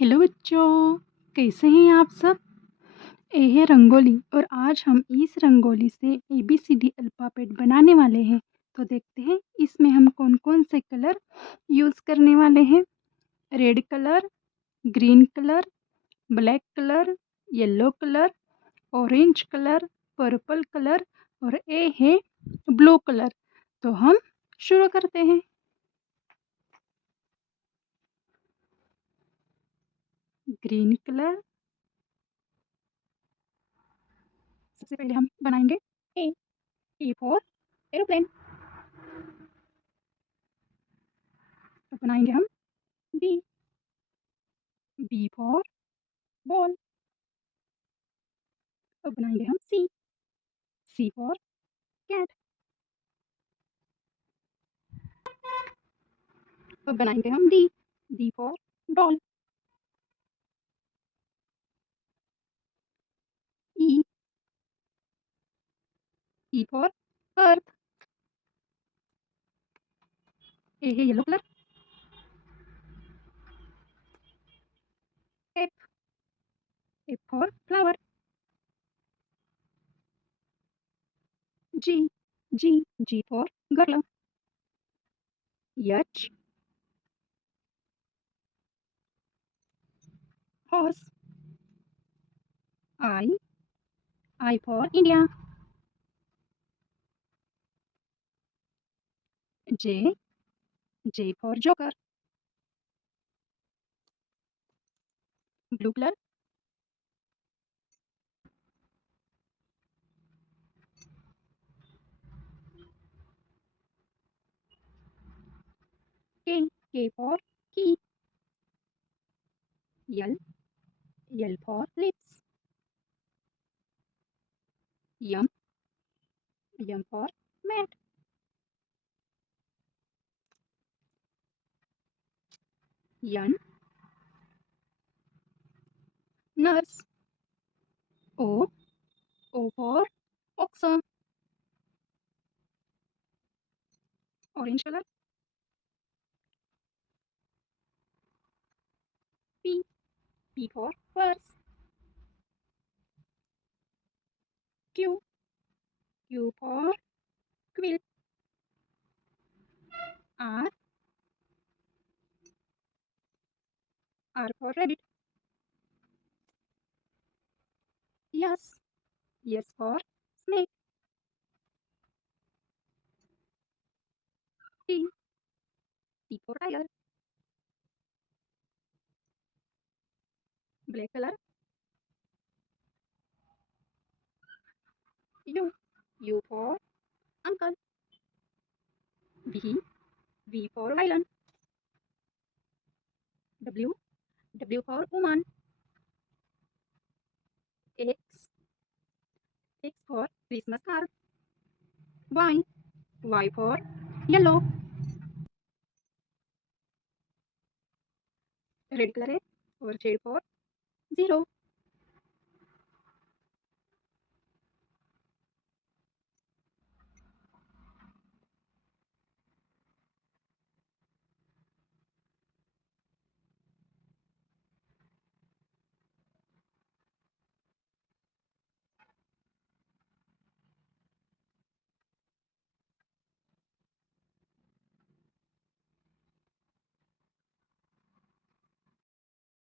Hello बच्चों, कैसे हैं आप सब। ये है रंगोली और आज हम इस रंगोली से ABCD अल्फ़ाबेट बनाने वाले हैं। तो देखते हैं इसमें हम कौन कौन से कलर यूज़ करने वाले हैं। Red colour, green colour, black colour, yellow colour, orange colour, purple colour और ये है ब्लू कलर। तो हम शुरू करते हैं। ग्रीन कलर सबसे पहले हम बनाएंगे। ए ए फॉर एरोप्लेन। तो बनाएंगे हम बी बी फॉर बॉल। अब बनाएंगे हम सी सी फॉर कैट। अब बनाएंगे हम D D for doll. E E for earth. A है yellow colour. F F for flower. G G G for girl. H horse. I for India. J J for joker. Blue colour. K for key. L L for lips. M M for mat. N nurse. O O for oxen. Orange color. P P for purse. Q Q for quilt. R R for rabbit. S for snake. T T for tiger. Black color. U for uncle. V for violin. W for woman. X X for Christmas card. Y for yellow. Red color है और shade for 0.